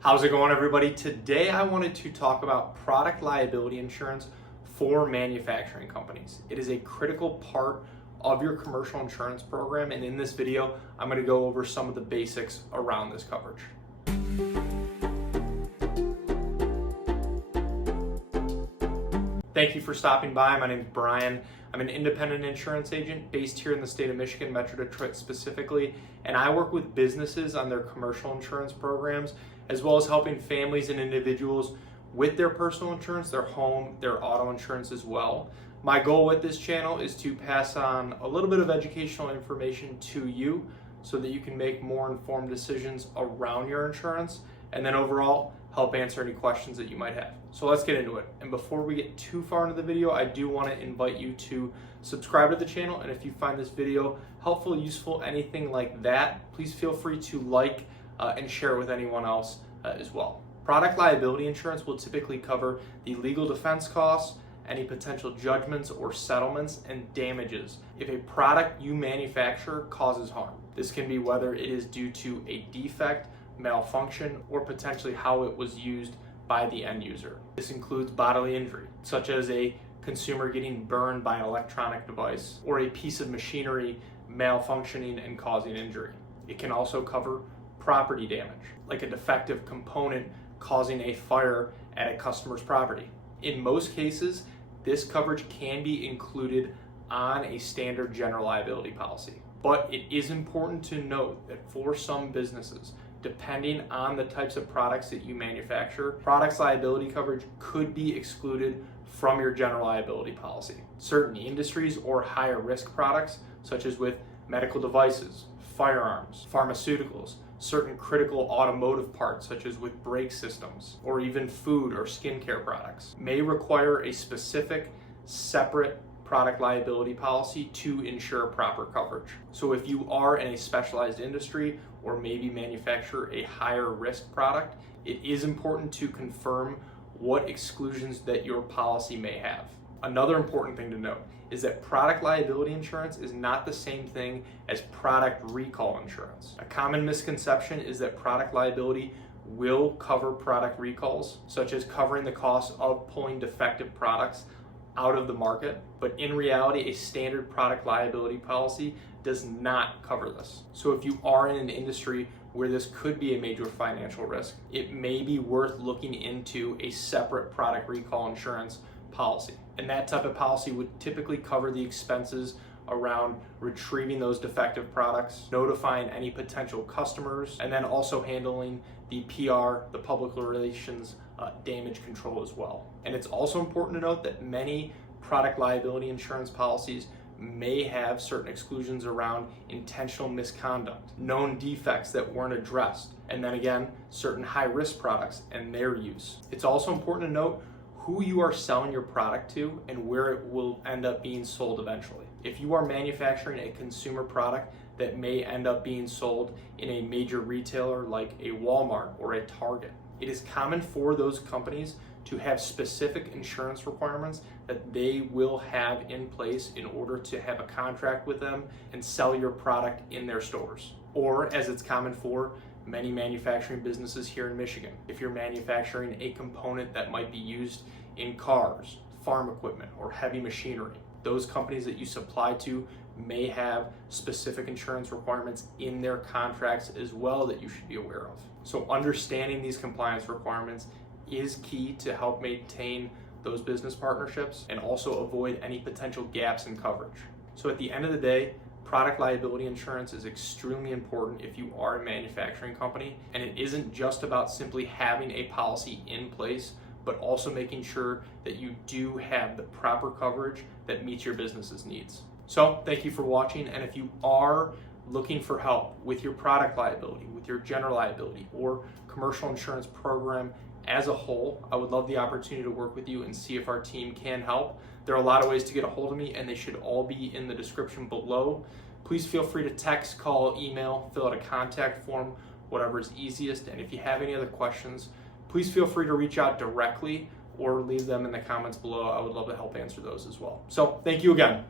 How's it going, everybody? Today I wanted to talk about product liability insurance for manufacturing companies. It is a critical part of your commercial insurance program, and in this video I'm going to go over some of the basics around this coverage. Thank you for stopping by. My name is Brian. I'm an independent insurance agent based here in the state of Michigan, Metro Detroit specifically, and I work with businesses on their commercial insurance programs, as well as helping families and individuals with their personal insurance, their home, their auto insurance as well. My goal with this channel is to pass on a little bit of educational information to you so that you can make more informed decisions around your insurance, and then overall help answer any questions that you might have. So let's get into it. And before we get too far into the video, I do want to invite you to subscribe to the channel, and if you find this video helpful, useful, anything like that, please feel free to like and share it with anyone else as well. Product liability insurance will typically cover the legal defense costs, any potential judgments or settlements, and damages if a product you manufacture causes harm. This can be whether it is due to a defect, malfunction, or potentially how it was used by the end user. This includes bodily injury, such as a consumer getting burned by an electronic device or a piece of machinery malfunctioning and causing injury. It can also cover property damage, like a defective component causing a fire at a customer's property. In most cases, this coverage can be included on a standard general liability policy. But it is important to note that for some businesses, depending on the types of products that you manufacture, products liability coverage could be excluded from your general liability policy. Certain industries or higher risk products, such as with medical devices, firearms, pharmaceuticals, certain critical automotive parts, such as with brake systems, or even food or skincare products, may require a specific, separate product liability policy to ensure proper coverage. So if you are in a specialized industry or maybe manufacture a higher risk product, it is important to confirm what exclusions that your policy may have. Another important thing to note is that product liability insurance is not the same thing as product recall insurance. A common misconception is that product liability will cover product recalls, such as covering the cost of pulling defective products out of the market, but in reality, a standard product liability policy does not cover this. So if you are in an industry where this could be a major financial risk, it may be worth looking into a separate product recall insurance policy. And that type of policy would typically cover the expenses around retrieving those defective products, notifying any potential customers, and then also handling the PR, the public relations, damage control as well. And it's also important to note that many product liability insurance policies may have certain exclusions around intentional misconduct, known defects that weren't addressed, and then again, certain high-risk products and their use. It's also important to note who you are selling your product to and where it will end up being sold eventually. If you are manufacturing a consumer product that may end up being sold in a major retailer like a Walmart or a Target, it is common for those companies to have specific insurance requirements that they will have in place in order to have a contract with them and sell your product in their stores. Or, as it's common for many manufacturing businesses here in Michigan, if you're manufacturing a component that might be used in cars, farm equipment, or heavy machinery, those companies that you supply to may have specific insurance requirements in their contracts as well that you should be aware of. So understanding these compliance requirements is key to help maintain those business partnerships and also avoid any potential gaps in coverage. So at the end of the day, product liability insurance is extremely important if you are a manufacturing company, and it isn't just about simply having a policy in place, but also making sure that you do have the proper coverage that meets your business's needs. So thank you for watching, and if you are looking for help with your product liability, with your general liability, or commercial insurance program as a whole, I would love the opportunity to work with you and see if our team can help. There are a lot of ways to get a hold of me, and they should all be in the description below. Please feel free to text, call, email, fill out a contact form, whatever is easiest. And if you have any other questions, please feel free to reach out directly or leave them in the comments below. I would love to help answer those as well. So thank you again.